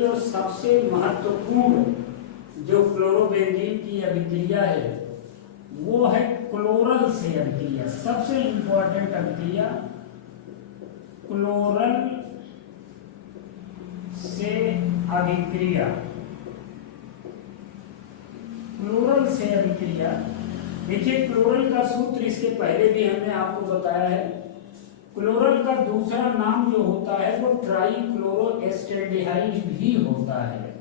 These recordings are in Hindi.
पहली और सबसे महत्वपूर्ण जो क्लोरोबेंजीन की अभिक्रिया है वो है क्लोरल से अभिक्रिया। सबसे इंपॉर्टेंट अभिक्रिया क्लोरल से अभिक्रिया। क्लोरल से अभिक्रिया, देखिए क्लोरल का सूत्र इसके पहले भी हमने आपको बताया है। क्लोरल का दूसरा नाम जो होता है वो ट्राईक्लोरोएस्टेल्डिहाइड भी होता है,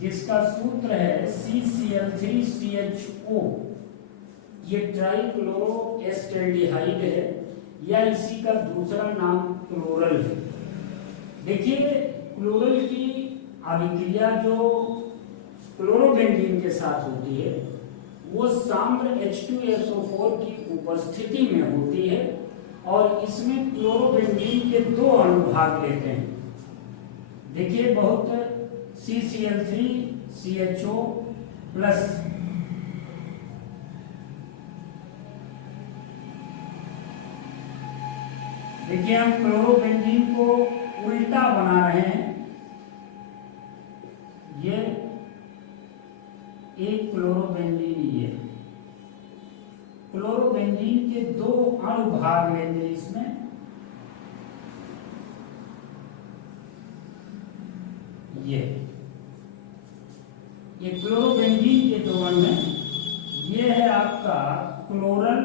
जिसका सूत्र है CCl3CHO। ये ट्राईक्लोरोएस्टेल्डिहाइड है या इसी का दूसरा नाम क्लोरल है। देखिए क्लोरल की अभिक्रिया जो क्लोरोबेंजीन के साथ होती है वो सांद्र H2SO4 की उपस्थिति में होती है और इसमें क्लोरोबेंजीन के दो अणु भाग लेते हैं। देखिए बहुत CCl3CHO प्लस देखिए हम क्लोरोबेंजीन को उल्टा बना रहे हैं। ये एक क्लोरोबेंजीन, ये क्लोरोबेंजीन के दो अणु भाग लेंगे इसमें। ये क्लोरोबेंजीन के दो अणु हैं। ये है आपका क्लोरल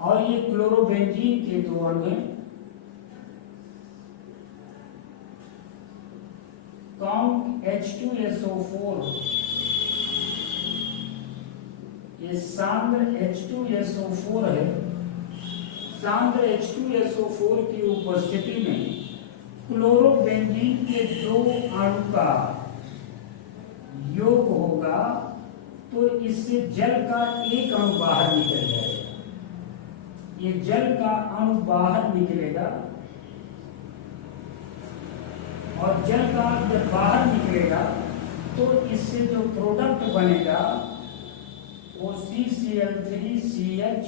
और ये क्लोरोबेंजीन के दो अणु हैं। काउंट H2SO4, ये सांद्र H2SO4 है। सांद्र H2SO4 की उपस्थिति में क्लोरोबेंजीन के दो अणु का योग होगा तो इससे जल का एक अणु बाहर निकल जाएगा। ये जल का अणु बाहर निकलेगा और जल का अणु जब बाहर निकलेगा तो इससे जो प्रोडक्ट बनेगा वो CCl3CH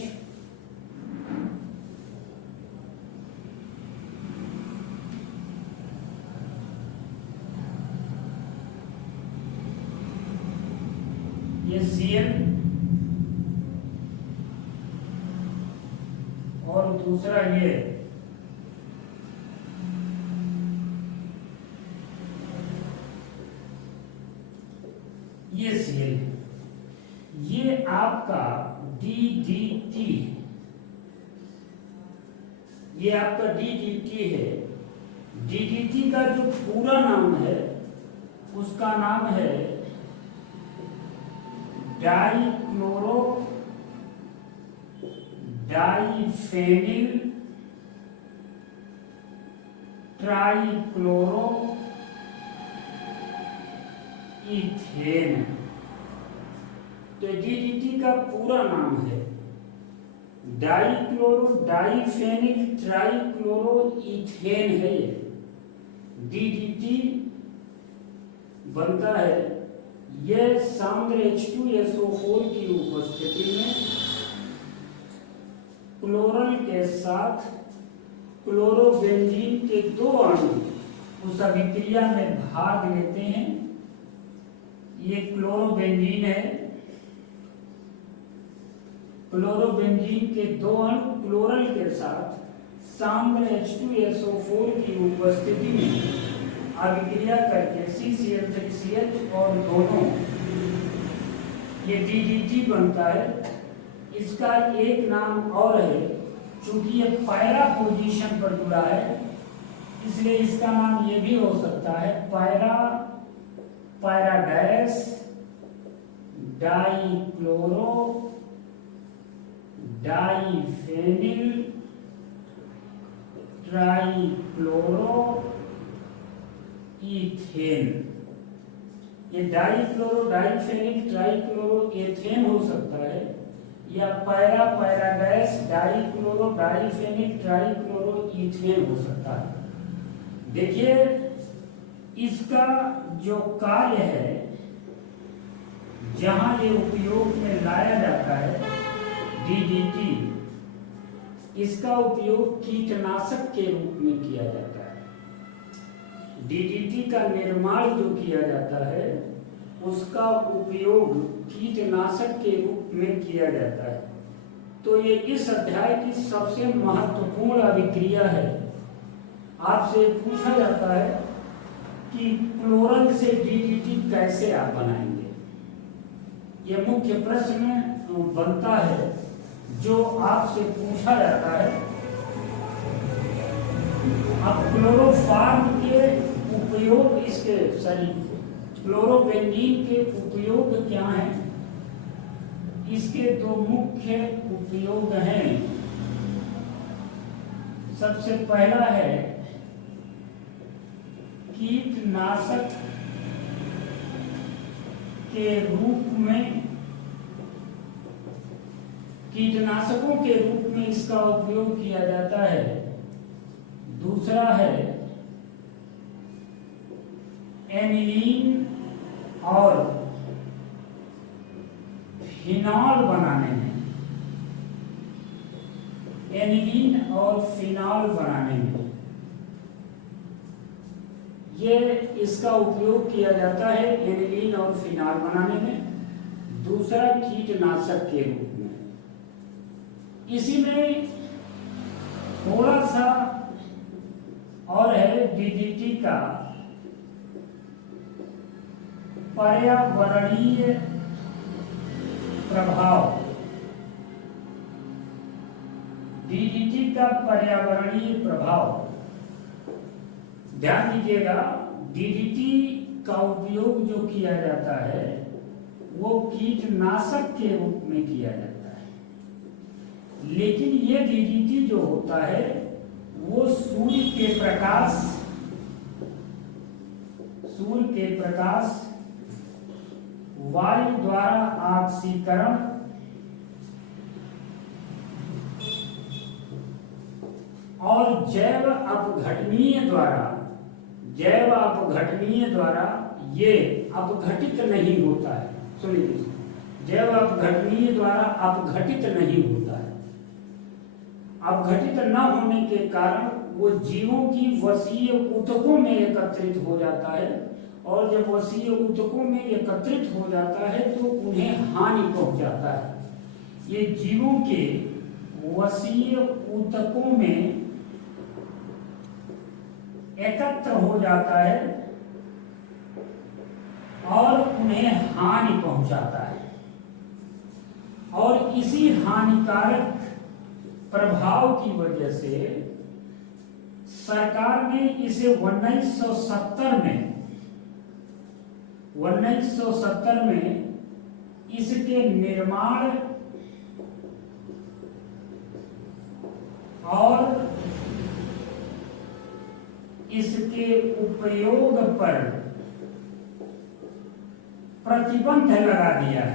ये Cl और दूसरा ये Cl। ये आपका DDT, ये आपका DDT है। DDT का जो पूरा नाम है उसका नाम है डाइक्लोरो डाइफेनिल ट्राइक्लोरो इथेन। तो DDT का पूरा नाम है डाइक्लोरो डाइफेनिल ट्राइक्लोरो इथेन है। ये DDT बनता है यह सांद्र H2SO4 की उपस्थिति में क्लोरल के साथ क्लोरोबेंजीन के दो अणु उस अभिक्रिया में भाग लेते हैं। ये क्लोरोबेंजीन है। क्लोरोबेंजीन के दो अणु क्लोरल के साथ सांद्र H2SO4 की उपस्थिति में अभिक्रिया करके CCl3CH और दोनों ये DDT बनता है। इसका एक नाम और है, चूंकि ये पैरा पोजीशन पर जुड़ा है इसलिए इसका नाम ये भी हो सकता है पैराडैश डाइक्लोरो डाइफेनिल ट्राइक्लोरो इथेन। ये डाइक्लोरो डाइफेनिल ट्राइक्लोरो इथेन हो सकता है या पैराडैश डाइक्लोरो डाइफेनिल ट्राइक्लोरो इथेन हो सकता है। देखिए इसका जो कार्य है, जहां ये उपयोग में लाया जाता है DDT, इसका उपयोग कीटनाशक के रूप में किया जाता है। डीडीटी का निर्माण जो किया जाता है उसका उपयोग कीटनाशक के रूप में किया जाता है। तो ये इस अध्याय की सबसे महत्वपूर्ण अभिक्रिया है। आपसे पूछा जाता है कि क्लोरल से डीडीटी कैसे आप बनाएंगे, ये मुख्य प्रश्न बनता है जो आपसे पूछा जाता है। अब क्लोरोफॉर्म के उपयोग क्लोरोबेंजीन के उपयोग क्या हैं? इसके दो मुख्य उपयोग हैं। सबसे पहला है कीटनाशक के रूप में, कीटनाशकों के रूप में इसका उपयोग किया जाता है। दूसरा है एनिलीन और फिनॉल बनाने में, एनिलीन और फिनॉल बनाने में ये इसका उपयोग किया जाता है, एनिलीन और फिनॉल बनाने में। दूसरा कीटनाशक के रूप में। इसी में थोड़ा सा और है डीडीटी का पर्यावरणीय प्रभाव। डीडीटी का पर्यावरणीय प्रभाव, ध्यान दीजिएगा, डीडीटी का उपयोग जो किया जाता है वो कीटनाशक के रूप में किया जाता है, लेकिन ये डीडीटी जो होता है वो सूर्य के प्रकाश, वायु द्वारा ऑक्सीकरण और जैव अपघटनीय द्वारा ये अपघटित नहीं होता है। सुनिए, जैव अपघटनीय द्वारा अपघटित नहीं होता है। अपघटित न होने के कारण वो जीवों की वसीय ऊतकों में एकत्रित हो जाता है, और जब वसीय ऊतकों में एकत्रित हो जाता है तो उन्हें हानि पहुंचाता है। ये जीवों के वसीय ऊतकों में एकत्र हो जाता है और उन्हें हानि पहुंचाता है, और इसी हानिकारक प्रभाव की वजह से सरकार ने इसे 1970 में इसके निर्माण और इसके उपयोग पर प्रतिबंध लगा दिया है।